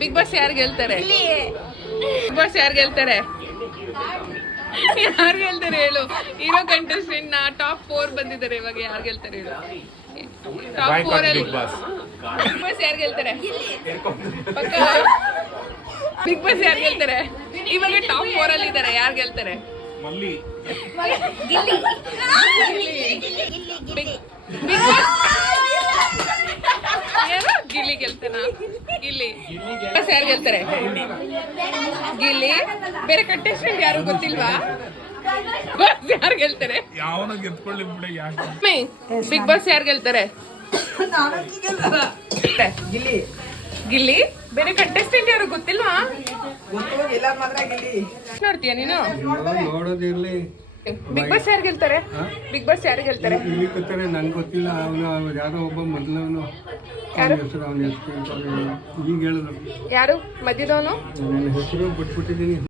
Big boss ಯಾರು ಗೆಲ್ತಾರೆ? Big boss ಯಾರು ಗೆಲ್ತಾರೆ? ಯಾರು ಗೆಲ್ತಾರೆ ಹೇಳು? ಹೀರೋ ಕಂಟೆಸ್ಟೆಂಟ್ ಟಾಪ್ 4 ಬಂದಿದ್ದಾರೆ. ಇವಾಗ ಯಾರು ಗೆಲ್ತಾರೆ ಹೇಳು? ಟಾಪ್ 4 ಅಲ್ಲಿ ಬಿಗ್ ಬಾಸ್ ಯಾರು ಗೆಲ್ತಾರೆ? ಬಿಗ್ ಬಾಸ್ ಯಾರು ಗೆಲ್ತಾರೆ? ಇವಾಗ ಟಾಪ್ 4 ಅಲ್ಲಿ ಇದ್ದಾರೆ. ಯಾರು ಗೆಲ್ತಾರೆ? ಗಿಲ್ಲಿ ಗೆಲ್ತಾನ? ಗಿಲ್ಲಿ ಯಾರು ಗೆಲ್ತಾರೆ? ಗಿಲ್ಲಿ. ಬೇರೆ ಕಂಟೆಸ್ಟೆಂಟ್ ಯಾರು ಗೊತ್ತಿಲ್ವಾ? ಯಾರು ಗೆಲ್ತಾರೆ? ಬಿಗ್ ಬಾಸ್ ಯಾರು ಗೆಲ್ತಾರೆ? ಗಿಲ್ಲಿ. ಬೇರೆ ಕಂಟೆಸ್ಟೆಂಟ್ ಯಾರು ಗೊತ್ತಿಲ್ವಾ? ನೋಡ್ತೀಯ ನೀನು? ನೋಡೋದಿರ್ಲಿ. ಬಿಗ್ ಬಾಸ್ ಯಾರು ಗೆಲ್ತಾರೆ? ಬಿಗ್ ಬಾಸ್ ಯಾರು ಗೆಲ್ತಾರೆ? ಇಲ್ಲಿ ಗೊತ್ತಾರೆ, ನಂಗೆ ಗೊತ್ತಿಲ್ಲ. ಅವನು ಯಾರೋ ಒಬ್ಬ ಮೊದಲವನು, ಅವನ ಹೆಸರು ಈಗ ಹೇಳಿದ್ರು. ಯಾರು ಮಧ್ಯದವನು? ನನ್ನ ಹೆಸರು ಬಿಟ್ಬಿಟ್ಟಿದ್ದೀನಿ.